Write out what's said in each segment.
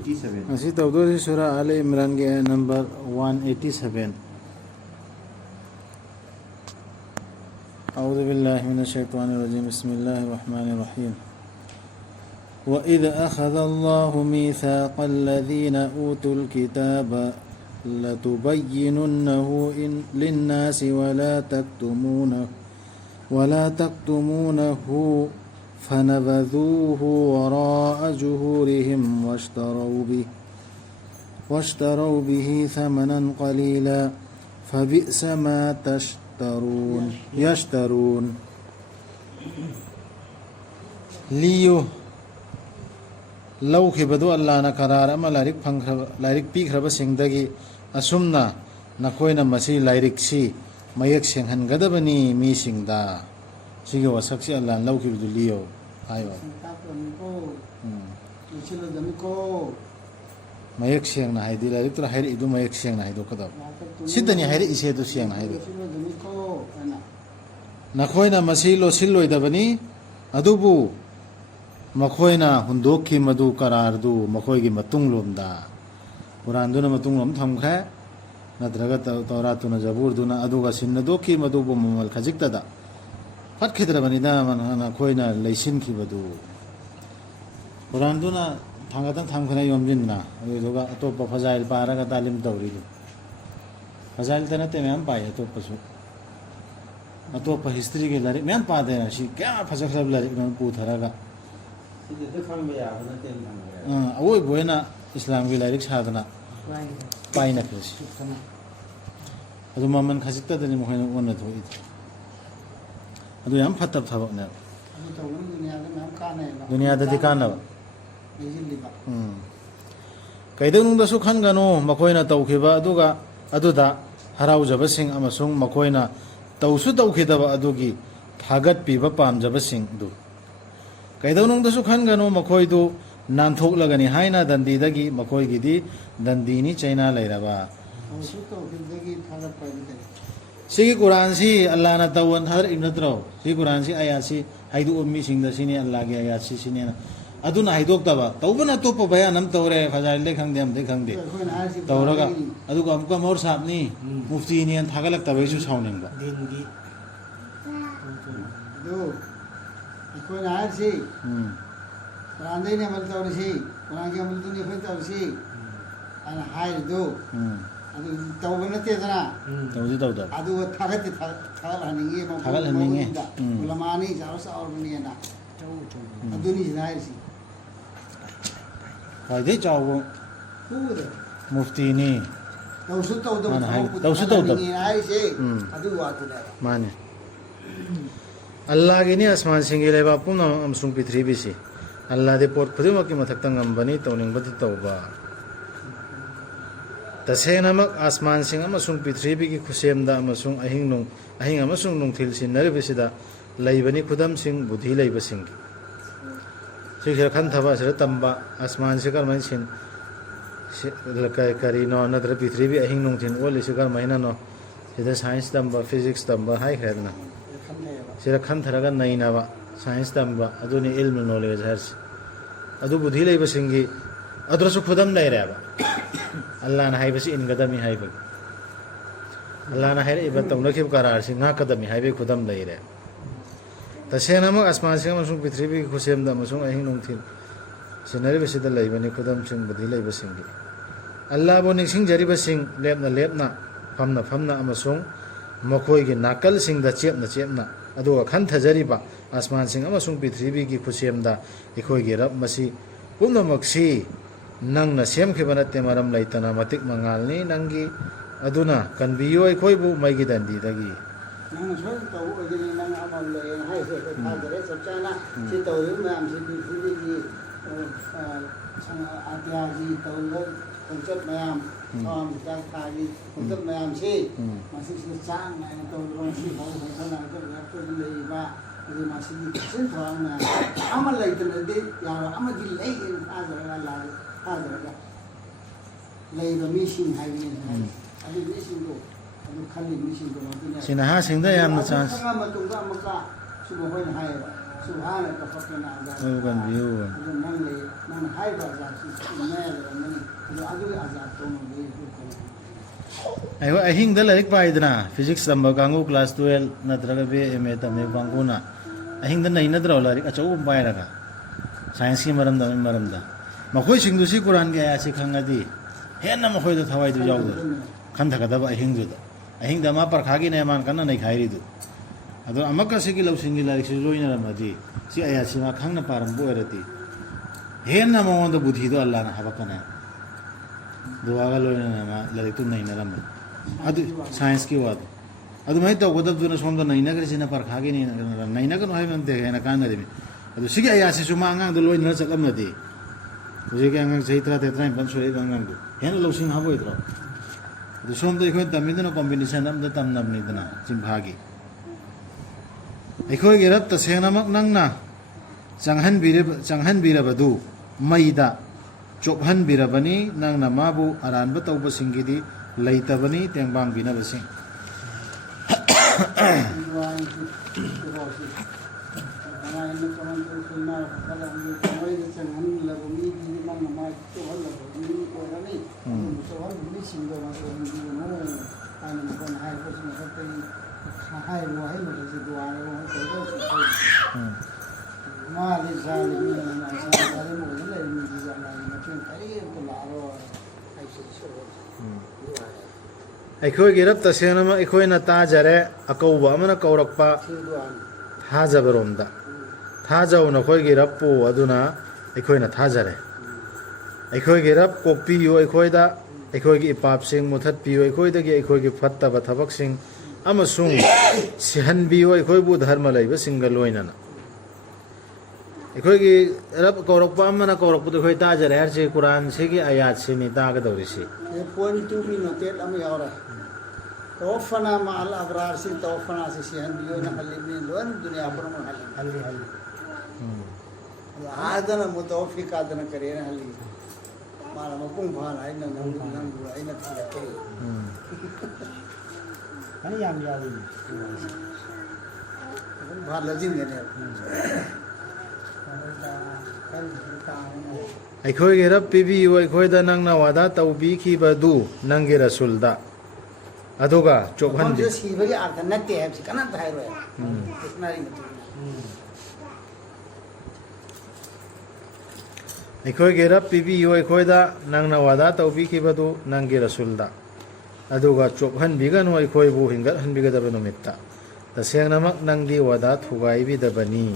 87. Masih tahu tu surah Ali Imran ke number 187. أعوذ بالله من الشيطان الرجيم بسم الله الرحمن الرحيم وإذ أخذ الله ميثاق الذين أوتوا الكتاب لتبيننه للناس ولا تكتمونه فنبذوه وراء ظهورهم واشتروا به ثمنا قليلا فبئس ما يشترون ليو لو خبدو الله نقرار أما لارك بيك رب سنگدگي أسمنا نكوينا مسي لارك سي ميك سنگهن غدبني مي سنگدا سيگه وسكسي الله لو خبدو ليو أيوة ميك سنگنا هيدي لارك ترى هير إدو ميك سنگنا هيدو كدب سيدني هير إسي دو سنگنا هيدو نكوينا مسي لو سيلو إدبني أدوبو مخوينا هندوكي مدو قراردو مخويگي متونگ لومدا قرآن دونا متونگ لوم تھمخه ندرگا توراتونا زبور دونا ادوگا سندوكي مدو بممل خجكتدا فت خدربني دا من نخوينا ليسين كي بدو قرآن دونا تھانگتن تھمخنا يومجننا ادوگا اتوپا فزائل پارگا تعلیم دوريدو فزائل تنته ميام پاي اتوپسو اتوپا هستري के लारे म्यान पा देना सी क्या फजखलब लारे न पूथरागा अवोई बोयना इस्लाम की लाइक साधना पाइना फिस अदु ममन खजित दनि मोहन ओन थोइ अदु याम फतब थबने दुनिया ददि कानब कैदनुंग दसु खनगनो मखोइना तौखिबा अदुगा अदुदा हराउजबसिंग अमसुंग मखोइना तौसु तौखिदबा अदुगी थागत पिबा पामजबसिंग दु कैदौनंगदसु खनगनो मखोइदु नानथोकलगनि हाइना दंदीदगी मखोइगिदि दंदीनी चाइना लैरबा सिगी कुरान सी अल्लाह ना तवन हर इनत्रो सी कुरान सी आयात सी हाइदु उम्मी सिंगदा सिनी अल्लाह की आयात सी सिनी अदुना हाइदोक्तबा तौबना तोप बयानम तौरे फजाइल दे खंगदे हम दे खंगदे तौरगा अदुगा अमुका मोर साहबनी मुफ्ती नि थागलक तबैसु साउनिंगबा दिनगी कोई ना है सी कुरान दे ने अमल तौर सी कुरान के अमल तो नहीं फिर तौर सी अन हाय दो अदु तौबना तेजना तौदा अदु थागल हनिंगे उलमानी जारो सा और बनिए ना अदु नहीं जाय सी हाइदे चावो मुफ्ती ने तौसु तौदो हाय सी अदु वातुला माने अल्लाह की ने आसमान सिंगे लेबा पुम अमसुंग पृथ्वी से अल्लाह दे पोट खुदिम की मथक्तंग अंबनी तौनिंग बदि तौबा तसेनमक आसमान सिंग अमसुंग पृथ्वी की खुसेमदा अमसुंग अहिंग अमसुंग नुंगथिल सिन नरबिसिदा लैबनी खुदम सिंग बुद्धि लैब सिंग सिखर खन थबा सर तंबा आसमान से करमन सिन करी नो नदर पृथ्वी अहिंग नुंगथिन ओले सिकर महिना नो सिदा साइंस तंबा फिजिक्स तंबा हाई खैदना सिरा खन थरगा नैनाबा साइंस तंबा अदुनि इल्म नॉलेज हर्स अदु बुद्धि लैब सिंगी अदरसु खुदम लैरेबा अल्लाह ना हाइबसि इनगदमी हाइबे अल्लाह ना हाइरे इबत तौनखिब करार सि nga kadami हाइबे खुदम लैरे तसेनम आसमान सिंग अमसुंग पृथ्वी की खुसेमदा अमसुंग अहिंग नुंगथिल सिनरि बसिदा लैबनि खुदम सिंग बुद्धि लैब सिंगी अल्लाह बो निसिंग जरिब सिंग लेपना फमना अमसुंग मखोइगी नाकल सिंगदा चेपना अदुगा खन थजरिबा आसमान सिंग अमसुंग पृथ्वी की खुसेमदा इखोइगी रब मसी पुनमक्सी नंगना सेमखिबा नते मरम लैतना मतिक मंगालनी नंगी अदुना कनबियो इखोइबु मैगी दंदीदगी नंग सोल तो ओगिनी नंग अमल ले हाय से थादरे सबचाना सि तौरु मैम सि पृथ्वी की आत्याजी तौलो concept मैम हम जाग खाली concept मैम से मासी से चांग ना तौलो सि हो होना तो तो लेबा अदु मासी की सिन थांग ना अमल लैतना दे यार अमजी लै आजरा ला आजरा लेबा मिसिंग हाइबे अदु मिसिंग दो अदु खाली मिसिंग दो सिनहा सिंगदा यामना chance Subhana ka fakena azab. Oh kan view. Adu nang le nang hai ba azab si me le mani. Adu azab to mo le ku ko. Ayo ahing da larik pa idna physics tamba kangu class 12 natraga be MA tame banguna ahing da naina dra larik achau bai raga science ki maram da makhoi sing du si Quran ge aya si khangadi henna makhoi da thawai du jaw khan thaga da ahing da ma par khagi ne man kana nei khairi du ado amaka se ki law singi larik si loina ramadi si aya si ma khangna param bo erati henna ma onda budhi do Allah na habakana duaga loina ma larik tu naina ram adu science ki wad adu mai to godab duna somda naina kare sina par khagi ni naina kan hai man de na kan de adu sigi aya si suma ngang do loina chakam na di uje ke ngang saitra te trai ban soi ngang du hen lo sing ha boi tro adu som de khoi tamin na combination am da tam nam ni dana chim phagi ai khoi ge rap ta seng namak nang na changhan bire badu maida chophan birabani nang na mabu aran ba tawba singidi leitabani tengbang bina basing ai khoi gerap ta sena ma ai khoi na ta jare akauba amana kaurakpa tha jabarom da tha jau na khoi gerap pu aduna ai khoi na tha jare ai khoi gerap kokpi yo ai khoi da ai khoi gi ipap sing muthat pi yo ai khoi da gi ai khoi gi phatta ba thabak sing amasung sihan bi yo ai khoi bu dharma lai ba singal loina na ai khoi gi rap kaurakpa amana kaurakpu da khoi ta jare har se Quran se gi ayat se ni ta ga dawri se point 2 minute am yaura توفنا مع الأبرار سي توفنا سي سيهن بيونا حلمين لون الدنيا برم حلي عادنا متوفي كادنا كرينا حلي ما لما كون فان أين نعم أين تلا كري أنا يام يالي فان لازم يعني ai khoi ge rap pibi yo ai khoi da nang na wada tau bi ki ba du nang ge rasul da aduga chophan di si bagi artha natte hai si kana thai ro isnari ai khoi ge rap pibi yo ai khoi da nang na wada tau bi ki ba du nang ge rasul da aduga chophan bi ga no ai khoi bu hingat han bi ga da ba no mitta ta seng namak nang di wada thugai bi da bani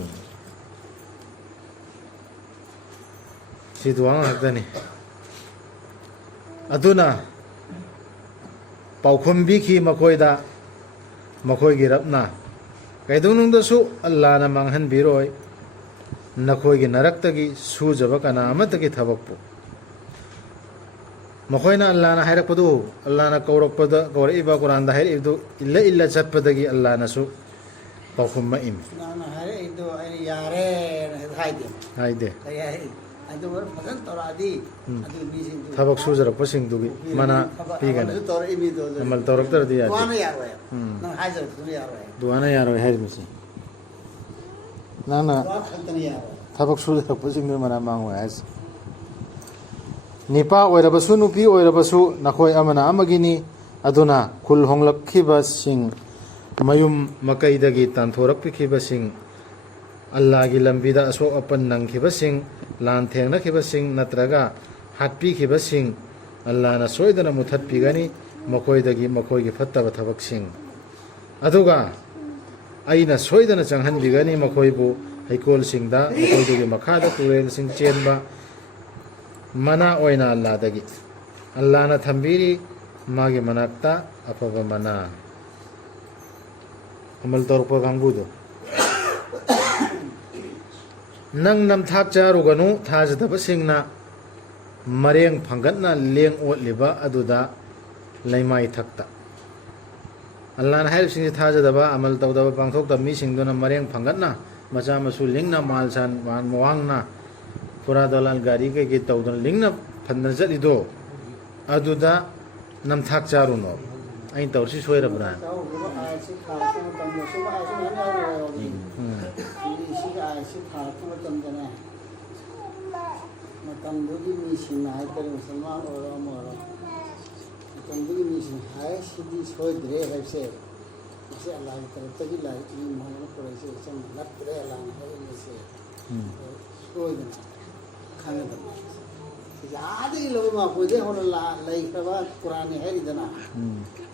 si duang hakdani aduna paukhum bi khi makhoi da makhoi gi rapna kaidung nung da su Allah na manghan bi roi nakhoi gi narak ta gi su jaba kana amat gi thabak pu makhoi na Allah na hairak padu Allah na kaurak pada kaur iba Quran da hair ibdu illa chat pada gi Allah na su paukhum ma im na hare ido ai yare hai de adu वर फजन तोरादी adu ni sing thabak su jarak pasing du gi mana pi gana tor imi do amal torak tar di ya duana yar wa nang hajar tu yar wa duana yaro hair misi nana wa khantani yar thabak su jarak pasing du mana mang wa as nipa oirabasu nupi oirabasu nakhoi amana amagini aduna khul honglak khiba sing mayum makai dagi tanthorak pi khiba sing Allah gi lambida aso apan nang khiba sing lan thengna khiba sing natraga hatpi khiba sing Allah na soidana muthat pigani makoi dagi makoi gi phatta ba thabak sing aduga aina soidana changhan bigani makoi bu haikol singda makoi dagi makhada turen sing chenba mana oina Allah dagi Allah na thambiri magi manakta apaba mana amal torpa gangbudo nang nam thak charu ganu thajadaba singna mareng phangatna leng otliba aduda laimai thakta Allah na hail sing thajadaba amal tawdaba pangthok da mi singdona mareng phangatna macha masu lingna malsan wan mawangna pura dalal gari ke gi tawdon lingna phanna jadido aduda nam thak charu no ai tawsi soira bra ai si kha ta tam so ai si na ai ꯑꯥꯏꯁꯤ ꯊꯥꯔꯛꯄ ꯃꯇꯝꯗꯅꯦ ꯃꯇꯝꯗꯨꯒꯤ ꯃꯤꯁꯤꯡꯅ ꯍꯥꯏꯇꯥꯔꯦ ꯃꯨꯁꯜꯃꯥꯟ ꯑꯣꯏꯔꯣ ꯑꯃ ꯑꯣꯏꯔꯣ ꯃꯇꯝꯗꯨꯒꯤ ꯃꯤꯁꯤꯡ ꯍꯥꯏ ꯁꯤꯗꯤ ꯁꯣꯏꯗ꯭ꯔꯦ ꯍꯥꯏꯕꯁꯦ ꯃꯁꯤ ꯑꯜꯂꯥꯍꯒꯤ ꯇꯔꯞꯇꯒꯤ ꯂꯥꯏꯔꯤꯛꯅꯤ ꯃꯣꯏꯅ ꯄꯨꯔꯛꯏꯁꯦ ꯏꯆꯝ ꯅꯠꯇ꯭ꯔꯦ ꯑꯜꯂꯥꯍꯅ ꯍꯥꯏꯔꯤꯕꯁꯦ ꯁꯣꯏꯗꯅ ꯈꯪꯒꯗꯕ ꯌꯥꯗꯒꯤ ꯂꯧꯕ ꯃꯈꯣꯏꯗꯩ ꯍꯧꯅ ꯂꯩꯈ꯭ꯔꯕ ꯀꯨꯔꯥꯟꯅꯤ ꯍꯥꯏꯔꯤꯗꯅ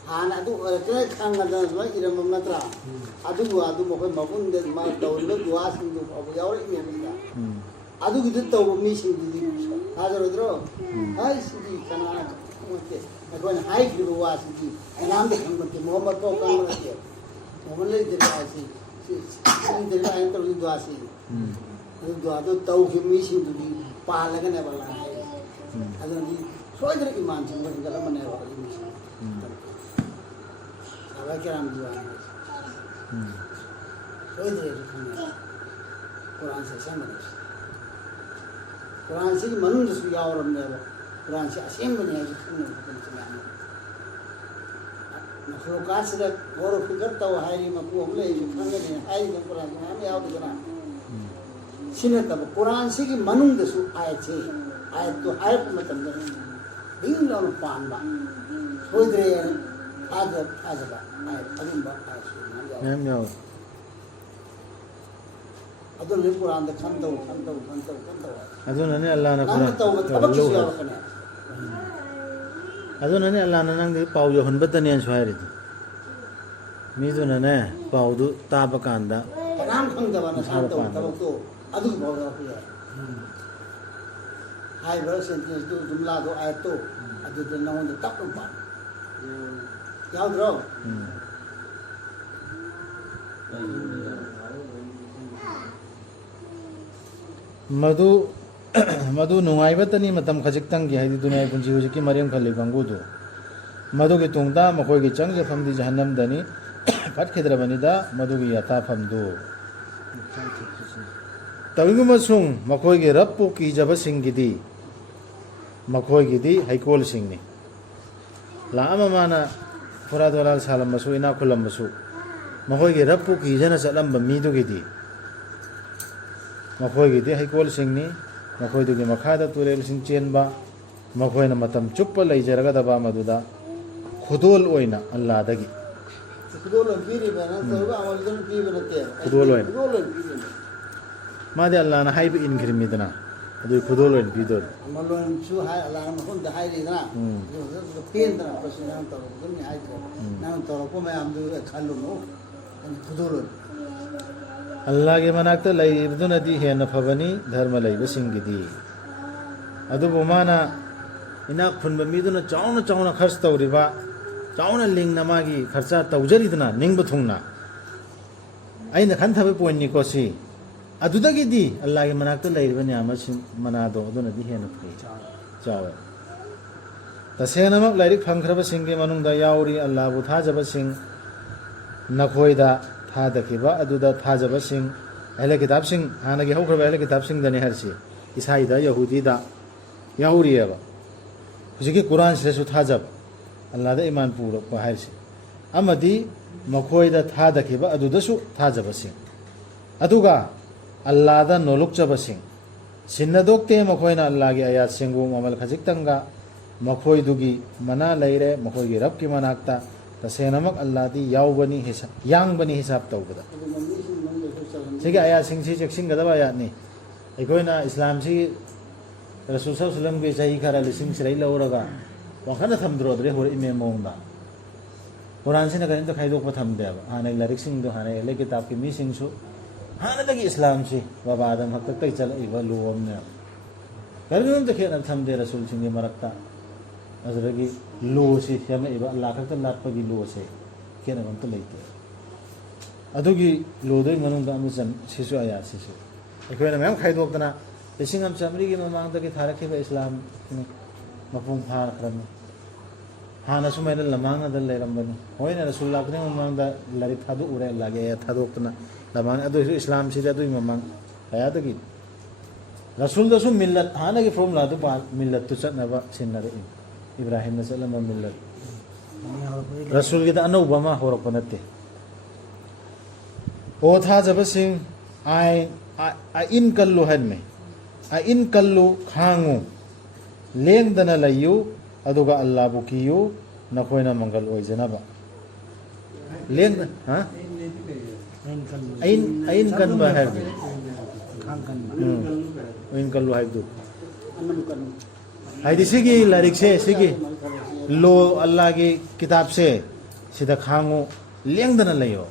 ꯍꯥꯟꯅ ꯑꯗꯨ ꯑꯣꯏꯔꯛꯇ꯭ꯔꯦ ꯈꯪꯒꯗꯅ ꯁꯨꯃꯥꯏꯅ ꯏꯔꯝꯕ ꯅꯠꯇ꯭ꯔꯥ ꯑꯗꯨꯕꯨ ꯃꯈꯣꯏ ꯃꯕꯨꯡꯗ ꯃꯥ ꯇꯧꯔꯤꯕ ꯗꯨꯋꯥꯁꯤꯡꯗꯨ ꯐꯥꯎꯕ ꯌꯥꯎꯔꯛꯏꯕꯅꯤꯗ ꯑꯗꯨꯒꯤꯗꯨ ꯇꯧꯕ ꯃꯤꯁꯤꯡꯗꯨꯗꯤ ꯊꯥꯖꯔꯣꯏꯗ꯭ꯔꯣ ꯍꯥꯏ ꯁꯤꯗꯤ ꯀꯅꯥꯅ ꯈꯪꯕ ꯑꯩꯈꯣꯏꯅ ꯍꯥꯏꯈꯤꯕ ꯋꯥꯁꯤꯗꯤ ꯀꯅꯥꯝꯇ ꯈꯪꯕ ꯅꯠꯇꯦ ꯃꯣꯍꯝꯃꯗ ꯐꯥꯎ ꯈꯪꯕ ꯅꯠꯇꯦ ꯃꯣꯍꯝꯃꯗ ꯂꯩꯇꯕ ꯍꯥꯏꯁꯤ ꯂꯩꯇꯕ ꯍꯥꯏꯅ ꯇꯧꯔꯤ ꯗꯨꯋꯥꯁꯤ ꯑꯗꯨ ꯗꯨꯋꯥꯗꯨ ꯇꯧꯈꯤꯕ ꯃꯤꯁꯤꯡꯗꯨꯗꯤ ꯄꯥꯜꯂꯒꯅꯦꯕ ꯂꯥꯏ ꯍꯥꯏꯔꯤꯁꯦ ꯑꯗꯨꯅꯗꯤ ꯁꯣꯏꯗꯅ ꯏꯃꯥꯟꯁꯤꯡꯕ ꯍꯦꯟꯒꯠꯂꯝꯃꯅꯦꯕ ꯑꯗꯨꯒꯤ ꯃꯤꯁꯤꯡ ꯁꯥꯕꯥ ꯀꯤꯔꯥꯝꯒꯤ ꯋꯥꯅꯤ ꯁꯣꯏꯗ꯭ꯔꯦꯁꯨ ꯈꯪꯉꯦ ꯀꯨꯔꯥꯟꯁꯦ ꯑꯁꯦꯡꯕꯅꯦ ꯀꯨꯔꯥꯟꯁꯤꯒꯤ ꯃꯅꯨꯡꯗꯁꯨ ꯌꯥꯎꯔꯕꯅꯦꯕ ꯀꯨꯔꯥꯟꯁꯤ ꯑꯁꯦꯡꯕꯅꯤ ꯍꯥꯏꯕꯁꯤ ꯈꯪꯅꯕ ꯃꯇꯝꯁꯤ ꯌꯥꯝꯅ ꯃꯈꯂꯨꯀꯥꯠꯁꯤꯗ ꯒꯧꯔ ꯐꯤꯀꯔ ꯇꯧ ꯍꯥꯏꯔꯤ ꯃꯄꯨ ꯑꯃ ꯂꯩꯔꯤꯁꯨ ꯈꯪꯒꯅꯤ ꯍꯥꯏꯔꯤꯕ ꯀꯨꯔꯥꯟ ꯃꯌꯥꯝ ꯌꯥꯎꯗꯅ ꯁꯤ ꯅꯠꯇꯕ ꯀꯨꯔꯥꯟꯁꯤꯒꯤ ꯃꯅꯨꯡꯗꯁꯨ ꯑꯥꯌꯠꯁꯦ ꯑꯥꯌꯠꯇꯨ ꯍꯥꯏꯔꯛꯄ ꯃꯇꯝꯗ ꯗꯤꯡ ꯂꯥꯎꯅ ꯄꯥꯟꯕ ꯁꯣꯏꯗ꯭ꯔꯦ ꯊꯥꯖꯕ ꯑꯥꯌꯠ ꯑꯗꯨꯝꯕ ꯑꯥꯌꯠꯁꯨ ꯃꯌꯥꯝ ꯌꯥꯎꯋꯤ ꯑꯗꯨꯅ ꯀꯨꯔꯥꯟꯗ ꯈꯟꯇꯧ ꯑꯗꯨꯅꯅꯦ ꯑꯜꯂꯥꯍꯅ ꯅꯪꯅ ꯇꯧꯕ ꯊꯕꯛꯁꯤꯁꯨ ꯌꯥꯎꯔꯛꯀꯅꯤ ꯑꯗꯨꯅꯅꯦ ꯑꯜꯂꯥꯍꯅ ꯅꯪꯗꯤ ꯄꯥꯎ ꯌꯧꯍꯟꯕꯇꯅꯦꯅꯁꯨ ꯍꯥꯏꯔꯤꯗꯨ ꯃꯤꯗꯨꯅꯅꯦ ꯄꯥꯎꯗꯨ ꯇꯥꯕ ꯀꯥꯟꯗ ꯀꯅꯥꯝ ꯈꯪꯗꯕ ꯅꯁꯥꯅ ꯇꯧꯕ ꯊꯕꯛꯇꯣ ꯑꯗꯨꯒꯤ ꯄꯥꯎ ꯌꯥꯎꯔꯛꯄ ꯌꯥꯏ ꯍꯥꯏꯔꯤꯕ ꯁꯦꯟꯇꯦꯟꯁꯇꯨ ꯖꯨꯝꯂꯥꯗꯣ ꯑꯥꯌꯠꯇꯣ ꯑꯗꯨꯗ ꯅꯉꯣꯟꯗ ꯇꯞꯅ ꯄꯥꯟ ꯌꯥꯎꯗ꯭ꯔꯣ ꯃꯗꯨ ꯅꯨꯡꯉꯥꯏꯕꯇꯅꯤ ꯃꯇꯝ ꯈꯖꯤꯛꯇꯪꯒꯤ ꯍꯥꯏꯗꯤ ꯗꯨꯅꯤꯌꯥꯒꯤ ꯄꯨꯟꯁꯤ ꯍꯧꯖꯤꯛꯀꯤ ꯃꯔꯦꯝ ꯈꯜꯂꯤ ꯀꯥꯡꯕꯨꯗꯨ ꯃꯗꯨꯒꯤ ꯇꯨꯡꯗ ꯃꯈꯣꯏꯒꯤ ꯆꯪꯖꯐꯝꯗꯤ ꯖꯍꯟꯅꯝꯗꯅꯤ ꯐꯠꯈꯤꯗ꯭ꯔꯕꯅꯤꯗ ꯃꯗꯨꯒꯤ ꯌꯥꯊꯥꯐꯝꯗꯨ ꯇꯧꯏꯒꯨꯝꯕꯁꯨꯡ ꯃꯈꯣꯏꯒꯤ ꯔꯕꯄꯨ ꯀꯤꯖꯕꯁꯤꯡꯒꯤꯗꯤ ꯃꯈꯣꯏꯒꯤꯗꯤ ꯍꯩꯀꯣꯜꯁꯤꯡꯅꯤ ꯂꯥꯛꯑꯝꯃ ꯃꯥꯅ ꯐꯨꯔꯥ ꯗꯣꯂꯥꯜ ꯁꯥꯜꯂꯝꯕꯁꯨ ꯏꯅꯥꯛ ꯈꯨꯜꯂꯝꯕꯁꯨ ꯃꯈꯣꯏꯒꯤ ꯔꯕꯄꯨ ꯀꯤꯖꯅ ꯆꯠꯂꯝꯕ ꯃꯤꯗꯨꯒꯤꯗꯤ ꯃꯈꯣꯏꯒꯤꯗꯤ ꯍꯩꯀꯣꯜꯁꯤꯡꯅꯤ ꯃꯈꯣꯏꯗꯨꯒꯤ ꯃꯈꯥꯗ ꯇꯨꯔꯦꯜꯁꯤꯡ ꯆꯦꯟꯕ ꯃꯈꯣꯏꯅ ꯃꯇꯝ ꯆꯨꯞꯄ ꯂꯩꯖꯔꯒꯗꯕ ꯃꯗꯨꯗ ꯈꯨꯗꯣꯜ ꯑꯣꯏꯅ ꯑꯜꯂꯥꯗꯒꯤ ꯈꯨꯗꯣꯜ ꯑꯣꯏꯅ ꯄꯤꯔꯤꯕ ꯅꯪ ꯇꯧꯔꯤꯕ ꯑꯃꯜꯗꯨꯅ ꯄꯤꯕ ꯅꯠꯇꯦ ꯈꯨꯗꯣꯜ ꯑꯣꯏꯅ ꯄꯤꯔꯤꯕ ꯃꯥꯗꯤ ꯑꯜꯂꯥꯍꯅ ꯍꯥꯏꯕ ꯏꯟꯈ꯭ꯔꯤꯝꯃꯤꯗꯅ ꯑꯗꯨꯒꯤ ꯈꯨꯗꯣꯜ ꯑꯣꯏꯅ ꯄꯤꯗꯣꯏꯅꯤ ꯑꯃꯜꯂꯣꯟꯁꯨ ꯑꯜꯂꯥꯍꯅ ꯃꯐꯝꯗ ꯍꯥꯏꯔꯤꯗꯅ ꯑꯗꯨ ꯄꯦꯟꯗꯅ ꯄꯁꯨ ꯅꯪ ꯇꯧꯔꯛꯄꯗꯨꯅꯤ ꯍꯥꯏꯗ꯭ꯔꯦ ꯅꯪ ꯇꯧꯔꯛꯄ ꯃꯌꯥꯝꯗꯨ ꯈꯜꯂꯨꯅꯨ ꯈꯨꯗꯣꯜ ꯑꯣꯏꯅ ꯑꯜꯂꯥꯍꯒꯤ ꯃꯅꯥꯛꯇ ꯂꯩꯔꯤꯕꯗꯨꯅꯗꯤ ꯍꯦꯟꯅ ꯐꯕꯅꯤ ꯙꯔꯃ ꯂꯩꯕꯁꯤꯡꯒꯤꯗꯤ ꯑꯗꯨꯕꯨ ꯃꯥꯅ ꯏꯅꯥꯛ ꯈꯨꯟꯕ ꯃꯤꯗꯨꯅ ꯆꯥꯎꯅ ꯆꯥꯎꯅ ꯈꯔꯆ ꯇꯧꯔꯤꯕ ꯆꯥꯎꯅ ꯂꯤꯡꯅ ꯃꯥꯒꯤ ꯈꯔꯆꯥ ꯇꯧꯖꯔꯤꯗꯅ ꯅꯤꯡꯕ ꯊꯨꯡꯅ ꯑꯩꯅ ꯈꯟꯊꯕ ꯄꯣꯏꯟꯅꯤꯀꯣ ꯁꯤ ꯑꯗꯨꯗꯒꯤꯗꯤ ꯑꯜꯂꯥꯍꯒꯤ ꯃꯅꯥꯛꯇ ꯂꯩꯔꯤꯕ ꯅꯤꯌꯥꯃꯁꯤꯡ ꯃꯅꯥꯗꯣ ꯑꯗꯨꯅꯗꯤ ꯍꯦꯟꯅ ꯐꯩ ꯆꯥꯎꯋꯦ ꯇꯁꯦꯡꯅꯃꯛ ꯂꯥꯏꯔꯤꯛ ꯐꯪꯈ꯭ꯔꯕꯁꯤꯡꯒꯤ ꯃꯅꯨꯡꯗ ꯌꯥꯎꯔꯤ ꯑꯜꯂꯥꯍꯕꯨ ꯊꯥꯖꯕꯁꯤꯡ ꯅꯈꯣꯏꯗ ꯊꯥꯗꯈꯤꯕ ꯑꯗꯨꯗ ꯊꯥꯖꯕꯁꯤꯡ ꯑꯍꯂꯦ ꯀꯤꯇꯥꯕꯁꯤꯡ ꯍꯥꯟꯅꯒꯤ ꯍꯧꯈ꯭ꯔꯕ ꯑꯍꯂꯦ ꯀꯤꯇꯥꯕꯁꯤꯡꯗꯅꯤ ꯍꯥꯏꯔꯤꯁꯤ ꯏꯁꯥꯏꯗ ꯌꯍꯨꯗꯤꯗ ꯌꯥꯎꯔꯤꯑꯕ ꯍꯧꯖꯤꯛꯀꯤ ꯀꯨꯔꯥꯟꯁꯤꯗꯁꯨ ꯊꯥꯖꯕ ꯑꯜꯂꯥꯍꯗ ꯏꯃꯥꯟ ꯄꯨꯔꯛꯄ ꯍꯥꯏꯔꯤꯁꯤ ꯑꯃꯗꯤ ꯃꯈꯣꯏꯗ ꯊꯥꯗꯈꯤꯕ ꯑꯗꯨꯗꯁꯨ ꯊꯥꯖꯕꯁꯤꯡ ꯑꯗꯨꯒ ꯑꯜꯂꯥꯍꯗ ꯅꯣꯂꯨꯛꯆꯕꯁꯤꯡ ꯁꯤꯟꯅꯗꯣꯛꯇꯦ ꯃꯈꯣꯏꯅ ꯑꯜꯂꯥꯍꯒꯤ ꯑꯌꯥꯠꯁꯤꯡꯕꯨ ꯃꯃꯜ ꯈꯖꯤꯛꯇꯪꯒ ꯃꯈꯣꯏꯗꯨꯒꯤ ꯃꯅꯥ ꯂꯩꯔꯦ ꯃꯈꯣꯏꯒꯤ ꯔꯕꯀꯤ ꯃꯅꯥꯛꯇ ꯇꯁꯦꯡꯅꯃꯛ ꯑꯜꯂꯥꯍꯗꯤ ꯌꯥꯡꯕꯅꯤ ꯍꯤꯁꯥꯕ ꯇꯧꯕꯗ ꯁꯤꯒꯤ ꯑꯌꯥꯠꯁꯤꯡꯁꯤ ꯆꯦꯛꯁꯤꯟꯒꯗꯕ ꯑꯌꯥꯠꯅꯤ ꯑꯩꯈꯣꯏꯅ ꯏꯁꯂꯥꯝꯁꯤ ꯔꯁꯨꯜ ꯁꯜꯂꯝꯒꯤ ꯆꯍꯤ ꯈꯔ ꯂꯤꯁꯤꯡ ꯁꯤꯗꯩ ꯂꯧꯔꯒ ꯋꯥꯈꯜꯗ ꯊꯝꯗ꯭ꯔꯣꯗ꯭ꯔꯦ ꯍꯧꯔꯛꯏꯃꯦ ꯃꯑꯣꯡꯗ ꯀꯨꯔꯥꯟꯁꯤꯅ ꯀꯔꯤꯝꯇ ꯈꯥꯏꯗꯣꯛꯄ ꯊꯝꯗꯦꯕ ꯍꯥꯟꯅꯒꯤ ꯂꯥꯏꯔꯤꯛꯁꯤꯡꯗꯣ ꯍꯥꯟꯅꯒꯤ ꯑꯍꯂꯦ ꯀꯤꯇꯥꯕꯀꯤ ꯃꯤꯁꯤꯡꯁꯨ ꯍꯥꯟꯅꯗꯒꯤ ꯏꯁꯂꯥꯝꯁꯤ ꯕꯕꯥ ꯑꯗꯝ ꯍꯥꯛꯇꯛꯇꯒꯤ ꯆꯠꯂꯛꯏꯕ ꯂꯣ ꯑꯃꯅꯦꯕ ꯀꯔꯤꯒꯨꯝꯕ ꯈꯦꯠꯅꯕ ꯊꯝꯗꯦ ꯔꯁꯨꯜꯁꯤꯡꯒꯤ ꯃꯔꯛꯇ ꯑꯗꯨꯗꯒꯤ ꯂꯣꯁꯤ ꯁꯦꯝꯃꯛꯏꯕ ꯑꯜꯂꯥꯍ ꯈꯛꯇ ꯂꯥꯠꯄꯒꯤ ꯂꯣꯁꯦ ꯈꯦꯠꯅꯕ ꯑꯝꯇ ꯂꯩꯇꯦ ꯑꯗꯨꯒꯤ ꯂꯣꯗꯨꯒꯤ ꯃꯅꯨꯡꯗ ꯑꯃ ꯁꯤꯁꯨ ꯑꯌꯥꯠꯁꯤꯁꯨ ꯑꯩꯈꯣꯏꯅ ꯃꯌꯥꯝ ꯈꯥꯏꯗꯣꯛꯇꯅ 1900ꯒꯤ ꯃꯃꯥꯡꯗꯒꯤ ꯊꯥꯔꯛꯈꯤꯕ ꯏꯁꯂꯥꯝꯁꯤꯅꯤ ꯃꯄꯨꯡ ꯐꯥꯈ꯭ꯔꯕꯅꯤ ꯍꯥꯟꯅ ꯁꯨꯃꯥꯏꯅ ꯂꯃꯥꯡꯅꯗ ꯂꯩꯔꯝꯕꯅꯤ ꯍꯣꯏꯅ ꯔꯁꯨꯜ ꯂꯥꯛꯇ꯭ꯔꯤꯉꯩ ꯃꯃꯥꯡꯗ ꯂꯥꯏꯔꯤꯛ ꯊꯥꯗꯣꯛꯎꯔꯦ ꯑꯜꯂꯥꯍꯒꯤ ꯑꯌꯥꯠ ꯊꯥꯗꯣꯛꯇꯅ ꯂꯃꯥꯡ ꯑꯗꯨꯏꯁꯨ ꯏꯁꯂꯥꯝꯁꯤꯗꯤ ꯑꯗꯨꯒꯤ ꯃꯃꯥꯡ ꯀꯌꯥꯗꯒꯤ ꯔꯁꯨꯜꯗꯁꯨ ꯃꯤꯜꯂꯠ ꯍꯥꯟꯅꯒꯤ ꯐꯣꯔꯃꯨꯂꯥꯗꯨ ꯃꯤꯜꯂꯠꯇꯨ ꯆꯠꯅꯕ ꯁꯤꯟꯅꯔꯛꯏ ꯏꯕ꯭ꯔꯥꯍꯤꯝꯅ ꯆꯠꯂꯝꯕ ꯃꯤꯜꯂꯠ ꯔꯁꯨꯜꯒꯤꯗ ꯑꯅꯧꯕ ꯑꯃ ꯍꯧꯔꯛꯄ ꯅꯠꯇꯦ ꯑꯣ ꯊꯥꯖꯕꯁꯤꯡ ꯑꯥꯏꯟ in kallu han me in kallu khangu leng dana layu aduga Allah bu kiyu na khoina mangal oijanaba leng ha ain kan ba har ain kallu haidu haidi sigi larik se sigi lo Allah ki kitab se sida khangu leng dana layo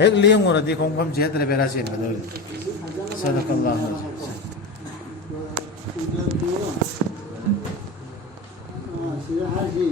hek leng ora di khong kham je tra bera sen kadol sadakallahu sila haji